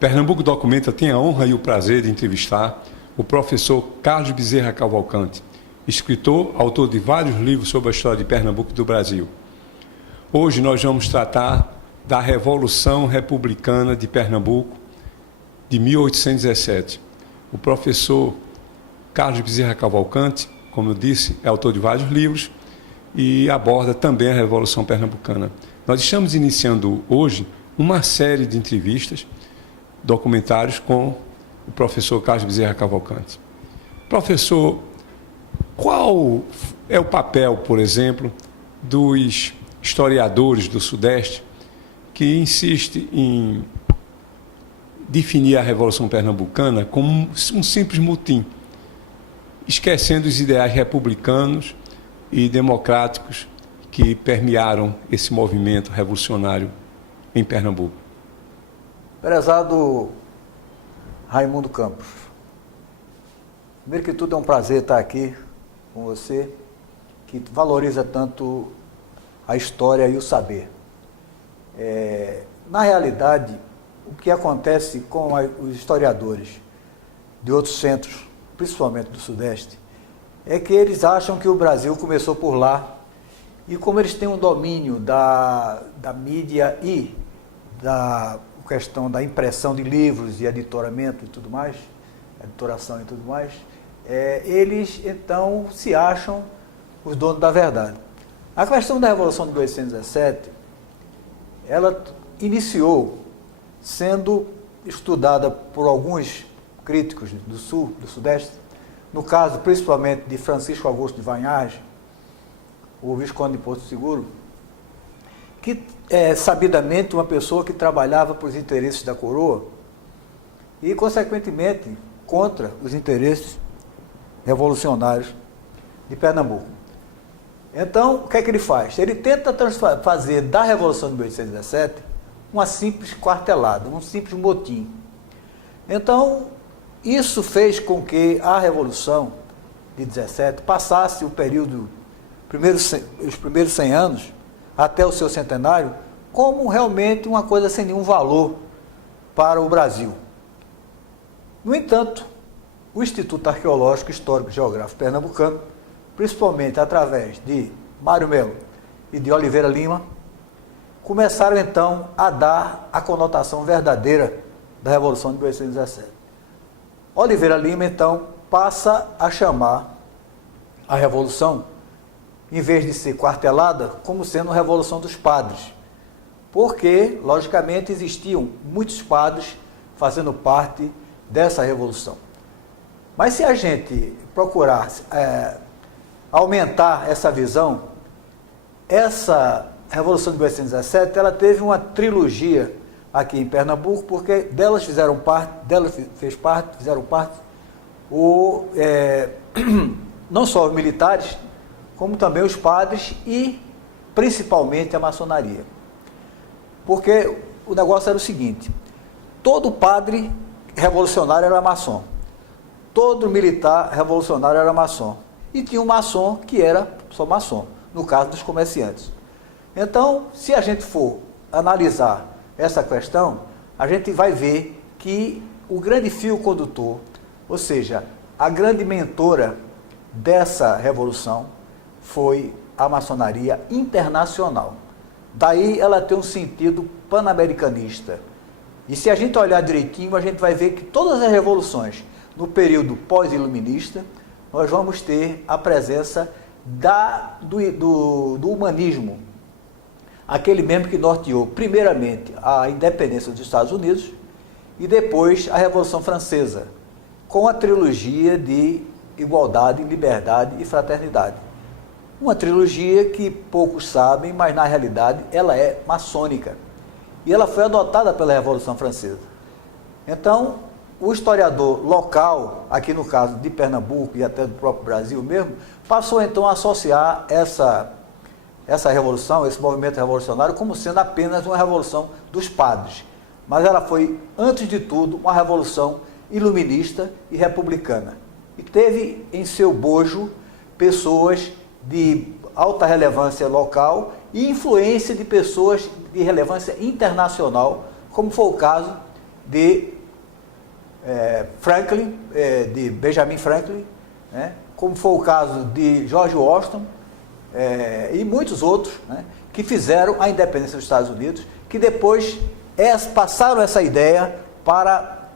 Pernambuco Documenta tem a honra e o prazer de entrevistar o professor Carlos Bezerra Cavalcante, escritor, autor de vários livros sobre a história de Pernambuco e do Brasil. Hoje nós vamos tratar da Revolução Republicana de Pernambuco de 1817. O professor Carlos Bezerra Cavalcante, como eu disse, é autor de vários livros e aborda também a Revolução Pernambucana. Nós estamos iniciando hoje uma série de entrevistas, documentários com o professor Carlos Bezerra Cavalcante. Professor, qual é o papel, por exemplo, dos historiadores do Sudeste que insiste em definir a Revolução Pernambucana como um simples motim, esquecendo os ideais republicanos e democráticos que permearam esse movimento revolucionário em Pernambuco? Prezado Raimundo Campos, primeiro que tudo é um prazer estar aqui com você, que valoriza tanto a história e o saber. Na realidade, o que acontece com os historiadores de outros centros, principalmente do Sudeste, é que eles acham que o Brasil começou por lá, e como eles têm um domínio da mídia e da questão da impressão de livros e editoramento e tudo mais, editoração e tudo mais, eles então se acham os donos da verdade. A questão da Revolução de 1817, ela iniciou sendo estudada por alguns críticos do Sul, do Sudeste, no caso principalmente de Francisco Augusto de Vanhagem, o Visconde de Porto Seguro, que é sabidamente uma pessoa que trabalhava para os interesses da coroa e, consequentemente, contra os interesses revolucionários de Pernambuco. Então, o que é que ele faz? Ele tenta fazer da Revolução de 1817 uma simples quartelada, um simples motim. Então, isso fez com que a Revolução de 17 passasse o período, os primeiros 100 anos, até o seu centenário, como realmente uma coisa sem nenhum valor para o Brasil. No entanto, o Instituto Arqueológico, Histórico e Geográfico Pernambucano, principalmente através de Mário Melo e de Oliveira Lima, começaram então a dar a conotação verdadeira da Revolução de 1817. Oliveira Lima então passa a chamar a Revolução, em vez de ser quartelada, como sendo a Revolução dos Padres, porque, logicamente, existiam muitos padres fazendo parte dessa revolução. Mas se a gente procurar aumentar essa visão, essa Revolução de 1817, ela teve uma trilogia aqui em Pernambuco, porque delas fizeram parte, não só os militares, como também os padres e, principalmente, a maçonaria. Porque o negócio era o seguinte: todo padre revolucionário era maçom, todo militar revolucionário era maçom, e tinha um maçom que era só maçom, no caso dos comerciantes. Então, se a gente for analisar essa questão, a gente vai ver que o grande fio condutor, ou seja, a grande mentora dessa revolução, foi a maçonaria internacional. Daí ela tem um sentido pan-americanista. E se a gente olhar direitinho, a gente vai ver que todas as revoluções no período pós-iluminista, nós vamos ter a presença do humanismo, aquele mesmo que norteou primeiramente a independência dos Estados Unidos e depois a Revolução Francesa, com a trilogia de igualdade, liberdade e fraternidade. Uma trilogia que poucos sabem, mas na realidade ela é maçônica. E ela foi adotada pela Revolução Francesa. Então, o historiador local, aqui no caso de Pernambuco e até do próprio Brasil mesmo, passou então a associar essa revolução, esse movimento revolucionário, como sendo apenas uma revolução dos padres. Mas ela foi, antes de tudo, uma revolução iluminista e republicana. E teve em seu bojo pessoas de alta relevância local e influência de pessoas de relevância internacional, como foi o caso de Franklin, de Benjamin Franklin, né? Como foi o caso de George Washington e muitos outros, né? Que fizeram a independência dos Estados Unidos, que depois passaram essa ideia para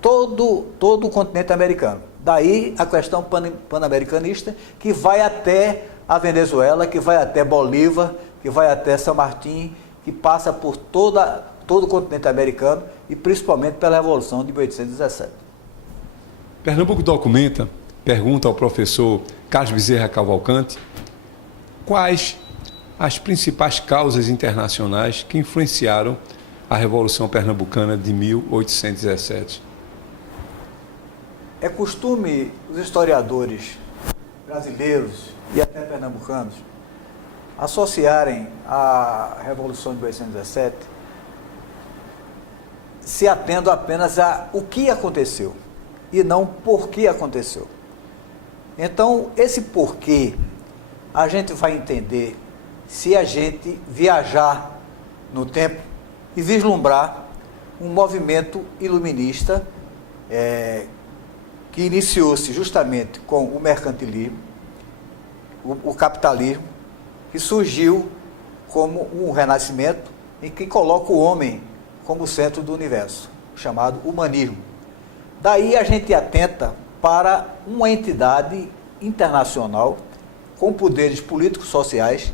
todo o continente americano. Daí a questão pan-americanista, que vai até a Venezuela, que vai até Bolívar, que vai até São Martín, que passa por todo o continente americano e principalmente pela Revolução de 1817. Pernambuco Documenta pergunta ao professor Carlos Bezerra Cavalcante quais as principais causas internacionais que influenciaram a Revolução Pernambucana de 1817. É costume os historiadores brasileiros e até pernambucanos associarem a Revolução de 1817 se atendo apenas a o que aconteceu e não por que aconteceu. Então, esse porquê a gente vai entender se a gente viajar no tempo e vislumbrar um movimento iluminista que iniciou-se justamente com o mercantilismo, o capitalismo, que surgiu como um renascimento em que coloca o homem como centro do universo, chamado humanismo. Daí a gente atenta para uma entidade internacional com poderes políticos sociais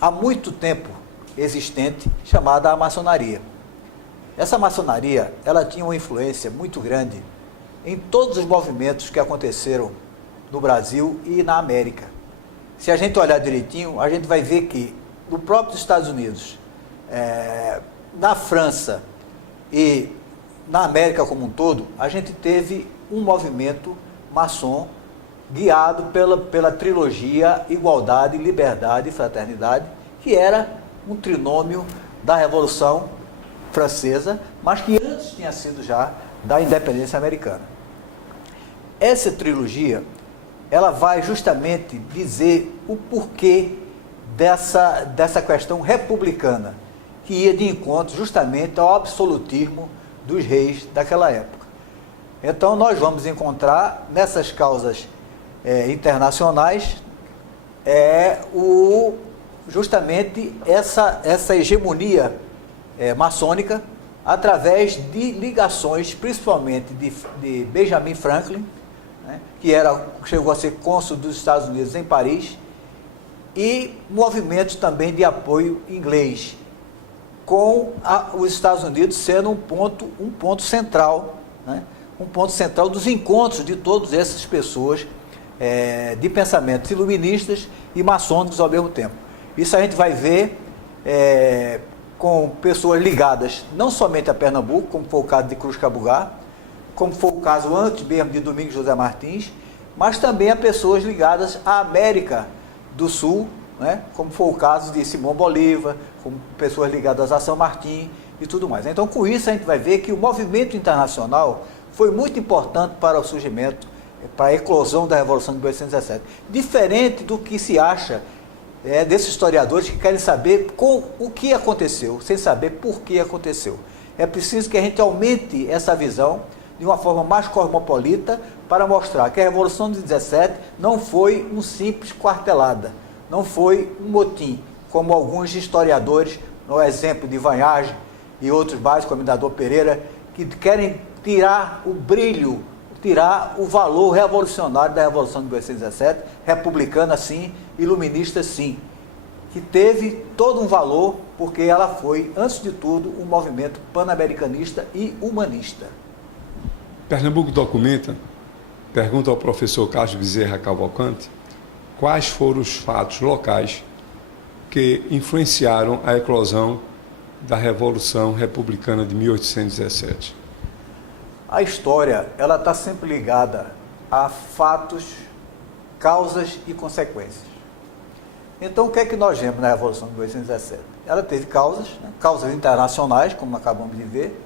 há muito tempo existente, chamada a maçonaria. Essa maçonaria, ela tinha uma influência muito grande em todos os movimentos que aconteceram no Brasil e na América. Se a gente olhar direitinho, a gente vai ver que no próprio Estados Unidos, na França e na América como um todo, a gente teve um movimento maçom guiado pela trilogia Igualdade, Liberdade e Fraternidade, que era um trinômio da Revolução Francesa, mas que antes tinha sido já da independência americana. Essa trilogia, ela vai justamente dizer o porquê dessa questão republicana, que ia de encontro justamente ao absolutismo dos reis daquela época. Então, nós vamos encontrar nessas causas internacionais justamente essa hegemonia maçônica através de ligações, principalmente de Benjamin Franklin, né, que chegou a ser cônsul dos Estados Unidos em Paris, e movimentos também de apoio inglês, com os Estados Unidos sendo um ponto central, né, um ponto central dos encontros de todas essas pessoas de pensamentos iluministas e maçônicos ao mesmo tempo. Isso a gente vai ver com pessoas ligadas não somente a Pernambuco, como foi o caso de Cruz Cabugá, como foi o caso antes mesmo de Domingos José Martins, mas também a pessoas ligadas à América do Sul, né, como foi o caso de Simão Bolívar, como pessoas ligadas a São Martim e tudo mais. Então, com isso, a gente vai ver que o movimento internacional foi muito importante para o surgimento, para a eclosão da Revolução de 1817. Diferente do que se acha desses historiadores que querem saber o que aconteceu, sem saber por que aconteceu. É preciso que a gente aumente essa visão de uma forma mais cosmopolita para mostrar que a Revolução de 17 não foi um simples quartelada, não foi um motim, como alguns historiadores, no exemplo de Vanhagem e outros mais, como o Comendador Pereira, que querem tirar o brilho, tirar o valor revolucionário da Revolução de 1817, republicana sim, iluminista sim, que teve todo um valor porque ela foi, antes de tudo, um movimento pan-americanista e humanista. Pernambuco Documenta pergunta ao professor Carlos Bezerra Cavalcante quais foram os fatos locais que influenciaram a eclosão da Revolução Republicana de 1817. A história, ela está sempre ligada a fatos, causas e consequências. Então, o que é que nós vemos na Revolução de 1817? Ela teve causas, né? Causas internacionais, como acabamos de ver,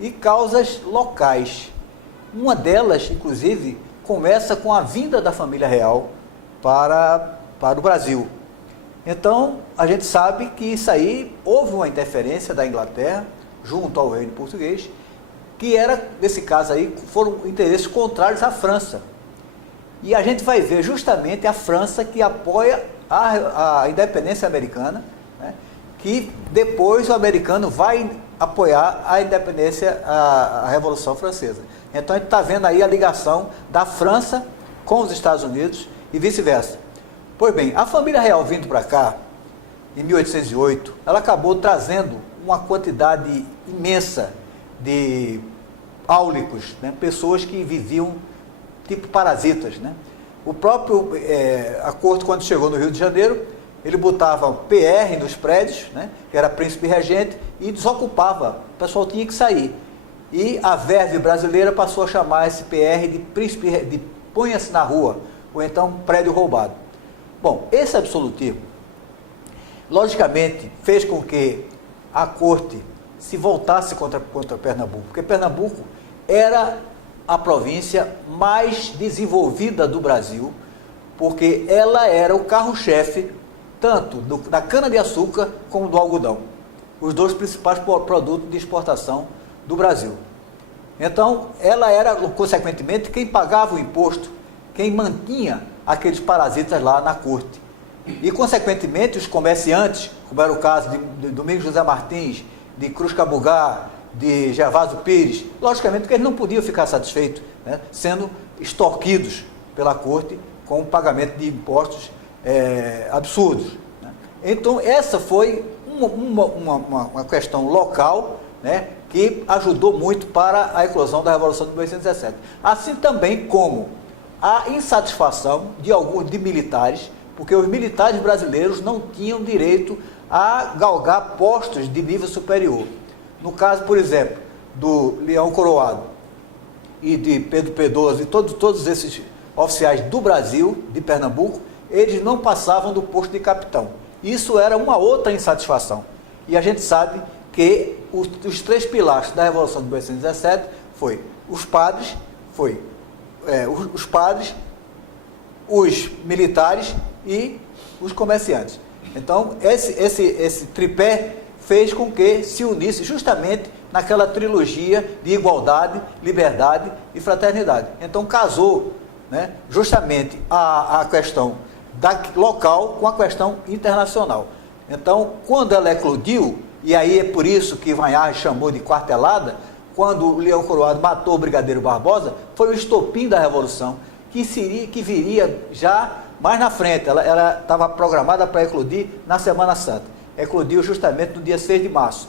e causas locais. Uma delas, inclusive, começa com a vinda da família real para o Brasil. Então, a gente sabe que isso aí, houve uma interferência da Inglaterra junto ao reino português, que era, nesse caso aí, foram interesses contrários à França. E a gente vai ver justamente a França que apoia a independência americana, né, que depois o americano vai apoiar a independência, a Revolução Francesa. Então a gente está vendo aí a ligação da França com os Estados Unidos e vice-versa. Pois bem, a família real vindo para cá, em 1808, ela acabou trazendo uma quantidade imensa de áulicos, né, pessoas que viviam tipo parasitas, né? O próprio a corte, quando chegou no Rio de Janeiro, ele botava PR nos prédios, né, que era príncipe regente, e desocupava. O pessoal tinha que sair. E a verve brasileira passou a chamar esse PR de príncipe, de ponha-se na rua, ou então prédio roubado. Bom, esse absolutismo, logicamente, fez com que a corte se voltasse contra Pernambuco, porque Pernambuco era a província mais desenvolvida do Brasil, porque ela era o carro-chefe tanto da cana-de-açúcar como do algodão, os dois principais produtos de exportação do Brasil. Então, ela era, consequentemente, quem pagava o imposto, quem mantinha aqueles parasitas lá na corte. E, consequentemente, os comerciantes, como era o caso de Domingos José Martins, de Cruz Cabugá, de Gervásio Pires, logicamente que eles não podiam ficar satisfeitos, né, sendo extorquidos pela corte com o pagamento de impostos absurdos, né. Então, essa foi uma questão local, né, que ajudou muito para a eclosão da Revolução de 1817. Assim também como a insatisfação de militares, porque os militares brasileiros não tinham direito a galgar postos de nível superior. No caso, por exemplo, do Leão Coroado e de Pedro Pedroso e todos esses oficiais do Brasil, de Pernambuco, eles não passavam do posto de capitão. Isso era uma outra insatisfação. E a gente sabe que os três pilares da Revolução de 1817 foi os padres, os militares e os comerciantes. Então, esse tripé fez com que se unisse justamente naquela trilogia de igualdade, liberdade e fraternidade. Então, casou, né, justamente a questão local com a questão internacional. Então, quando ela eclodiu, e aí é por isso que Vanhagem chamou de quartelada, quando o Leão Coroado matou o Brigadeiro Barbosa, foi o estopim da Revolução, que viria já mais na frente. Ela estava programada para eclodir na Semana Santa. Eclodiu justamente no dia 6 de março,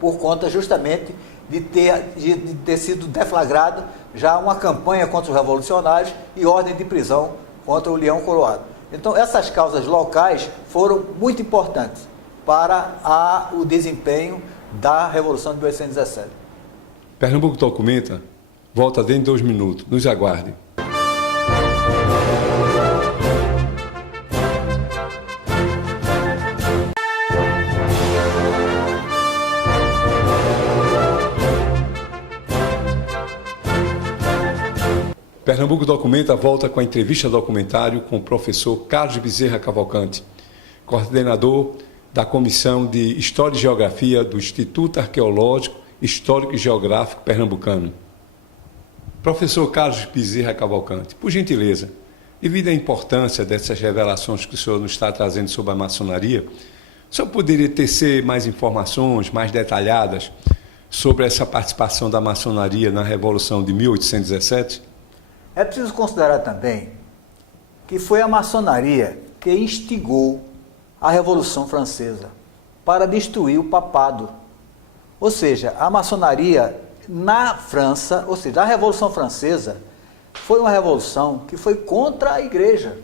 por conta justamente de ter sido deflagrada já uma campanha contra os revolucionários e ordem de prisão contra o Leão Coroado. Então, essas causas locais foram muito importantes para o desempenho da Revolução de 1817. Pernambuco Documenta volta dentro de 2 minutos. Nos aguarde. Pernambuco Documenta volta com a entrevista documentário com o professor Carlos Bezerra Cavalcante, coordenador da Comissão de História e Geografia do Instituto Arqueológico, Histórico e Geográfico Pernambucano. Professor Carlos Bezerra Cavalcante, por gentileza, devido à importância dessas revelações que o senhor nos está trazendo sobre a maçonaria, o senhor poderia tecer mais informações, mais detalhadas, sobre essa participação da maçonaria na Revolução de 1817? É preciso considerar também que foi a maçonaria que instigou a Revolução Francesa para destruir o papado. Ou seja, a maçonaria na França, ou seja, a Revolução Francesa foi uma revolução que foi contra a Igreja.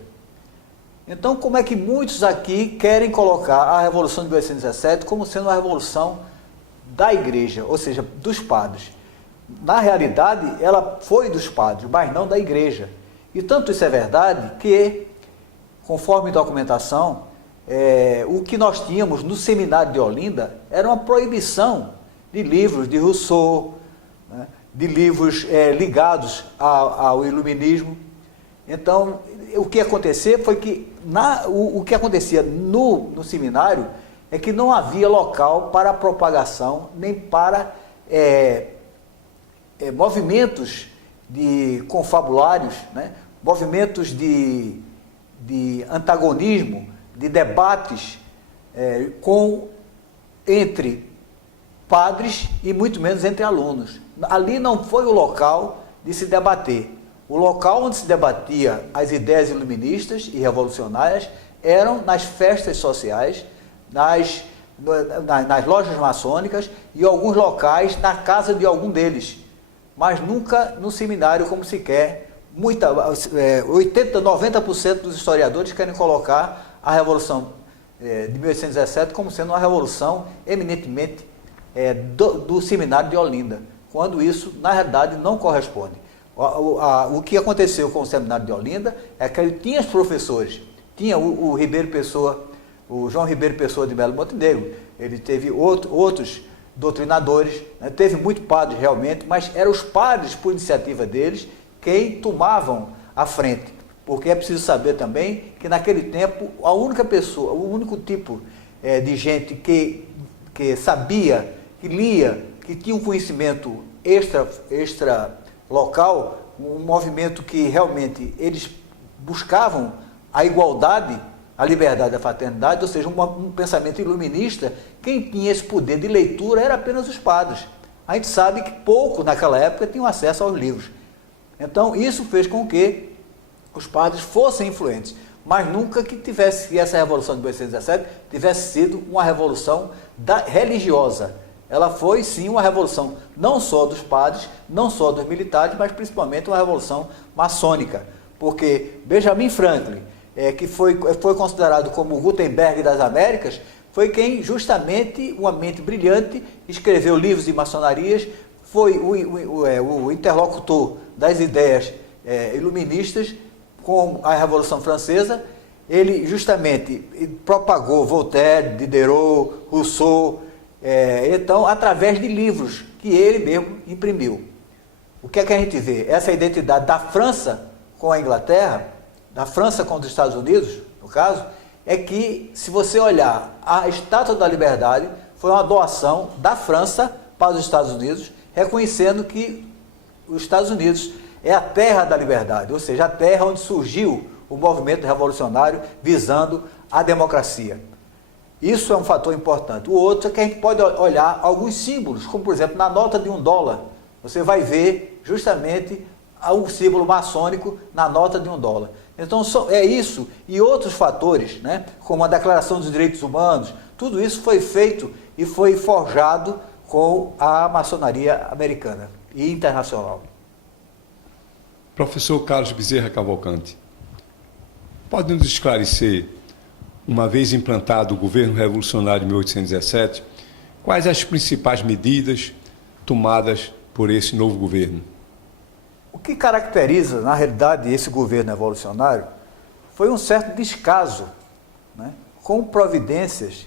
Então, como é que muitos aqui querem colocar a Revolução de 1817 como sendo uma revolução da Igreja, ou seja, dos padres? Na realidade, ela foi dos padres, mas não da Igreja. E tanto isso é verdade que, conforme documentação, o que nós tínhamos no seminário de Olinda era uma proibição de livros de Rousseau, né, de livros ligados ao iluminismo. Então, o que acontecia foi que, o que acontecia no seminário é que não havia local para propagação, nem para movimentos confabulários, né? Movimentos de antagonismo, de debates entre padres e muito menos entre alunos. Ali não foi o local de se debater. O local onde se debatia as ideias iluministas e revolucionárias eram nas festas sociais, nas lojas maçônicas e alguns locais na casa de algum deles, mas nunca no seminário como se quer. 80%, 90% dos historiadores querem colocar a Revolução de 1817 como sendo uma revolução eminentemente do seminário de Olinda, quando isso, na realidade, não corresponde. O que aconteceu com o seminário de Olinda é que ele tinha os professores, tinha o Ribeiro Pessoa, o João Ribeiro Pessoa de Melo Montenegro, ele teve outros doutrinadores, né? Teve muito padres realmente, mas eram os padres, por iniciativa deles, quem tomavam a frente, porque é preciso saber também que naquele tempo a única pessoa, o único tipo de gente que sabia, que lia, que tinha um conhecimento extra local, um movimento que realmente eles buscavam a igualdade, a liberdade, a fraternidade, ou seja, um pensamento iluminista. Quem tinha esse poder de leitura era apenas os padres. A gente sabe que pouco naquela época tinham acesso aos livros. Então, isso fez com que os padres fossem influentes, mas nunca que essa Revolução de 1817 tivesse sido uma revolução religiosa. Ela foi, sim, uma revolução não só dos padres, não só dos militares, mas principalmente uma revolução maçônica, porque Benjamin Franklin, que foi considerado como o Gutenberg das Américas, foi quem, justamente, uma mente brilhante, escreveu livros de maçonarias, foi o interlocutor das ideias iluministas com a Revolução Francesa. Ele justamente propagou Voltaire, Diderot, Rousseau, então, através de livros que ele mesmo imprimiu. O que é que a gente vê? Essa identidade da França com a Inglaterra, da França com os Estados Unidos, no caso, é que, se você olhar, a Estátua da Liberdade foi uma doação da França para os Estados Unidos, reconhecendo que os Estados Unidos é a terra da liberdade, ou seja, a terra onde surgiu o movimento revolucionário visando a democracia. Isso é um fator importante. O outro é que a gente pode olhar alguns símbolos, como, por exemplo, na nota de $1. Você vai ver justamente um símbolo maçônico na nota de $1. Então, é isso e outros fatores, né, como a Declaração dos Direitos Humanos, tudo isso foi feito e foi forjado com a maçonaria americana e internacional. Professor Carlos Bezerra Cavalcante, pode nos esclarecer, uma vez implantado o governo revolucionário de 1817, quais as principais medidas tomadas por esse novo governo? O que caracteriza, na realidade, esse governo revolucionário foi um certo descaso, né, com providências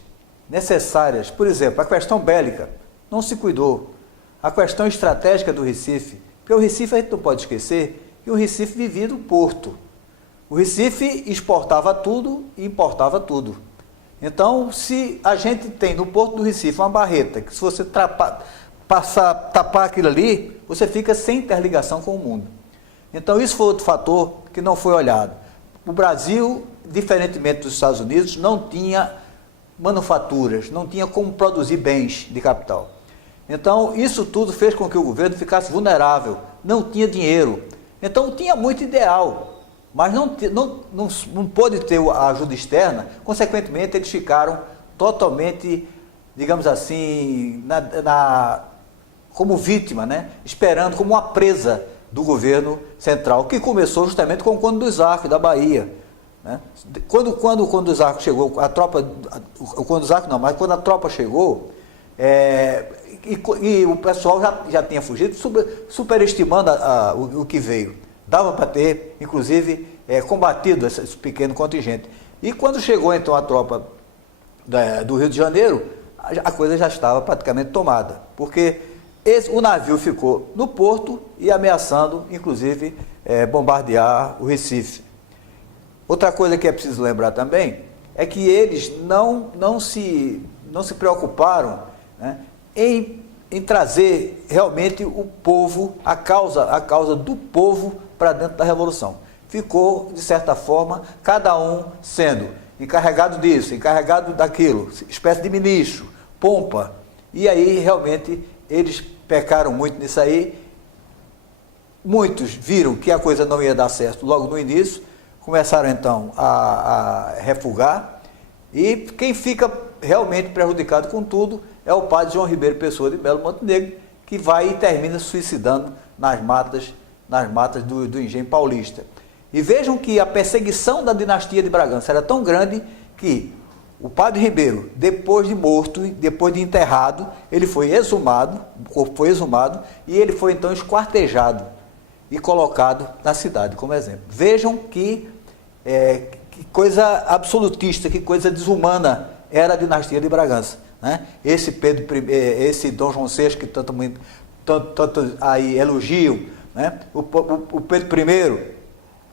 necessárias. Por exemplo, a questão bélica não se cuidou. A questão estratégica do Recife, porque o Recife a gente não pode esquecer que o Recife vivia do porto. O Recife exportava tudo e importava tudo. Então, se a gente tem no porto do Recife uma barreta, que se você tapar aquilo ali, você fica sem interligação com o mundo. Então, isso foi outro fator que não foi olhado. O Brasil, diferentemente dos Estados Unidos, não tinha manufaturas, não tinha como produzir bens de capital. Então, isso tudo fez com que o governo ficasse vulnerável, não tinha dinheiro. Então, tinha muito ideal, mas não pôde ter a ajuda externa. Consequentemente, eles ficaram totalmente, digamos assim, como vítima, né? Esperando como uma presa do governo central, que começou justamente com o Conde dos Arcos, da Bahia. Né? Quando o Conde dos Arcos chegou, quando a tropa chegou, e o pessoal já tinha fugido, superestimando o que veio. Dava para ter, inclusive, combatido esse pequeno contingente. E quando chegou, então, a tropa do Rio de Janeiro, a coisa já estava praticamente tomada, porque o navio ficou no porto e ameaçando, inclusive, bombardear o Recife. Outra coisa que é preciso lembrar também é que eles não se preocuparam, né, em em trazer realmente o povo, a causa do povo para dentro da Revolução. Ficou, de certa forma, cada um sendo encarregado disso, encarregado daquilo, espécie de ministro, pompa. E aí, realmente, eles pecaram muito nisso aí. Muitos viram que a coisa não ia dar certo logo no início, começaram, então, a refugar. E quem fica realmente prejudicado com tudo é o padre João Ribeiro Pessoa de Melo Montenegro, que vai e termina se suicidando nas matas do Engenho Paulista. E vejam que a perseguição da dinastia de Bragança era tão grande que o padre Ribeiro, depois de morto, depois de enterrado, ele foi exumado, o corpo foi exumado, e ele foi então esquartejado e colocado na cidade como exemplo. Vejam que coisa absolutista, que coisa desumana era a dinastia de Bragança, né? Esse Dom João VI que tanto aí elogiam, né? O Pedro I,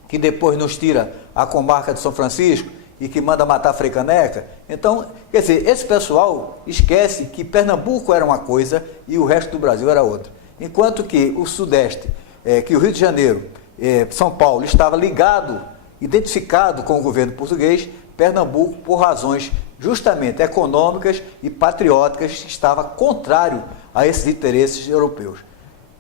que depois nos tira a comarca de São Francisco e que manda matar Frei Caneca. Então, quer dizer, esse pessoal esquece que Pernambuco era uma coisa e o resto do Brasil era outra. Enquanto que o Sudeste, que o Rio de Janeiro, São Paulo, estava ligado, identificado com o governo português, Pernambuco, por razões justamente econômicas e patrióticas, estava contrário a esses interesses europeus.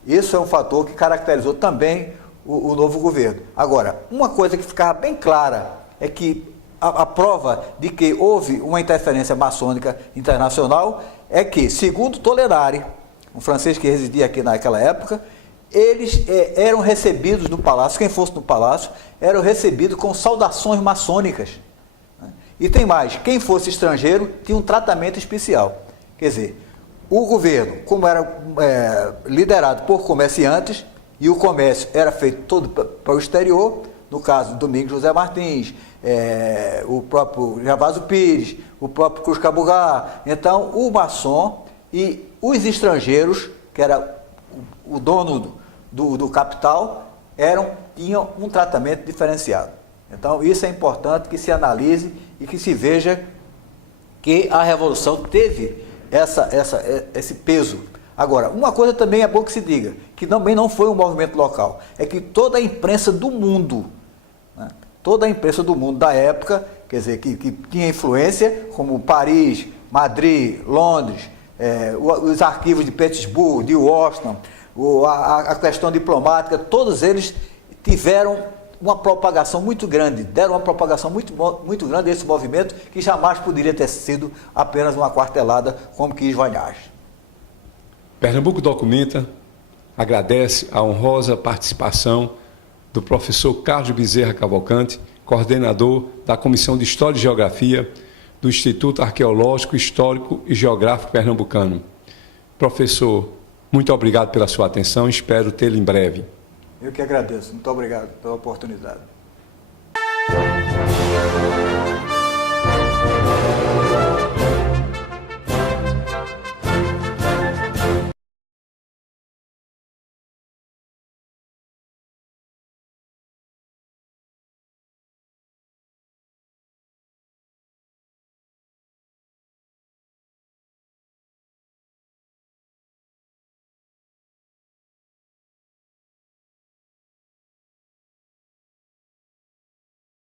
Isso é um fator que caracterizou também o novo governo. Agora, uma coisa que ficava bem clara é que a prova de que houve uma interferência maçônica internacional é que, segundo Tolenari, um francês que residia aqui naquela época, eles eram recebidos no palácio, quem fosse no palácio, eram recebidos com saudações maçônicas. E tem mais, quem fosse estrangeiro tinha um tratamento especial. Quer dizer, o governo, como era liderado por comerciantes, e o comércio era feito todo para o exterior, no caso, Domingos José Martins, o próprio Gervásio Pires, o próprio Cruz Cabugá. Então, o maçom e os estrangeiros, que era o dono do capital, tinham um tratamento diferenciado. Então, isso é importante que se analise e que se veja que a Revolução teve esse peso. Agora, uma coisa também é bom que se diga, que também não foi um movimento local, é que toda a imprensa do mundo, né, toda a imprensa do mundo da época, quer dizer, que tinha influência, como Paris, Madrid, Londres, os arquivos de Petersburgo, de Washington, a questão diplomática, todos eles tiveram uma propagação muito grande, deram uma propagação muito grande a esse movimento, que jamais poderia ter sido apenas uma quartelada, como quis Vanhagem. Pernambuco Documenta agradece a honrosa participação do professor Carlos Bezerra Cavalcante, coordenador da Comissão de História e Geografia do Instituto Arqueológico, Histórico e Geográfico Pernambucano. Professor, muito obrigado pela sua atenção, espero tê-lo em breve. Eu que agradeço, muito obrigado pela oportunidade.